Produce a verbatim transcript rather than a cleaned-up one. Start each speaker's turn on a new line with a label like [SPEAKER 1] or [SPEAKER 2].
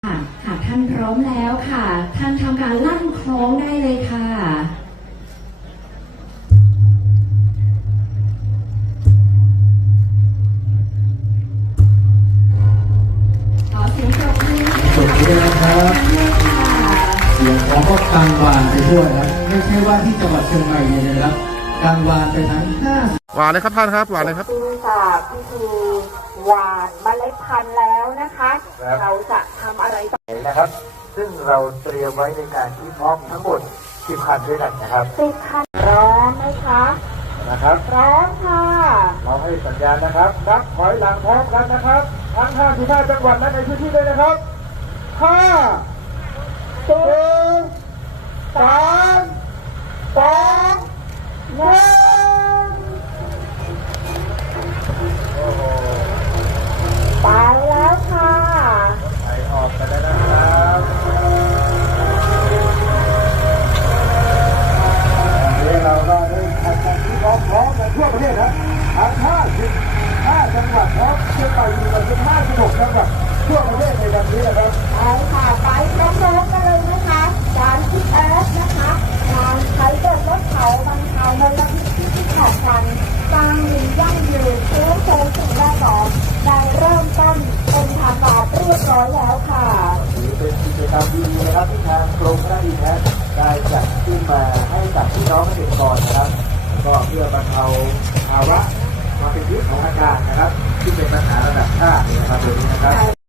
[SPEAKER 1] ค่ะหากท่านพร้อมแล้วค่ะท่านทำการลั่นคล้องได้เลยค่ะขอเสียงปรบมือให้กับทุกท่านด้วยค่ะ
[SPEAKER 2] เสียงของก็กังวานไปด้วยครับไม่ใช่ว่าที่จังหวัดเชียงใหม่เนี่ยนะครับกังวานไปทั้งห้า
[SPEAKER 3] หวานเลยครับท่านครับหวานเลยครับ
[SPEAKER 4] คือจากพิธีหวานเมล็ดพันธุ์แล้วนะคะเราจะทำอะไรต่อ
[SPEAKER 5] นะครับซึ่งเราเตรียมไว้ในการที่พร้อมทั้งหมดสิบคันด้วยกันนะครับ
[SPEAKER 4] สิบคันพร้อมไหมคะ
[SPEAKER 5] นะครับ
[SPEAKER 4] พร้อมค่ะ
[SPEAKER 5] เราให้สัญญาณนะครับนับถอยหลังพร้อมกันนะครับทั้งห้าสิบห้าจังหวัดและในพื้นที่ด้วยนะครับห้าสี่สามสองหนึ่ง
[SPEAKER 4] ไปแล้วค่ะ
[SPEAKER 5] ไปออกกันแล้วนะครับเราก็ได้ทำการที่พร้อมๆกันทั่วประเทศนะทั้งห้าสิบห้าจังหวัดพร้อมเชียงใหม่อยู่กันเป็นห้าสิบหกจังหวัดทั่วประเทศในวันนี้นะครับ
[SPEAKER 4] ไปค่ะไปพร้อมๆกันเลยนะคะการที่แอสนะคะการใช้เดินรถเขาบรรเทามลพิษที่ขาดกันสร้างมียั่งยืนเพื่อโซนสิ่งแวดล้อมได้เริ่มต้นเป็นทางการเรียบร้อยแล้วค่ะ
[SPEAKER 5] ถือเป็นกิจกรรมดีนะครับที่ทางกรมราชทัณฑ์ได้จัดขึ้นมาให้กับพี่น้องเกษตรกรนะครับก็เพื่อบรรเทาภาวะความเป็นพิษของอากาศนะครับที่เป็นปัญหาระดับชาตินะครับตรงนี้นะครับ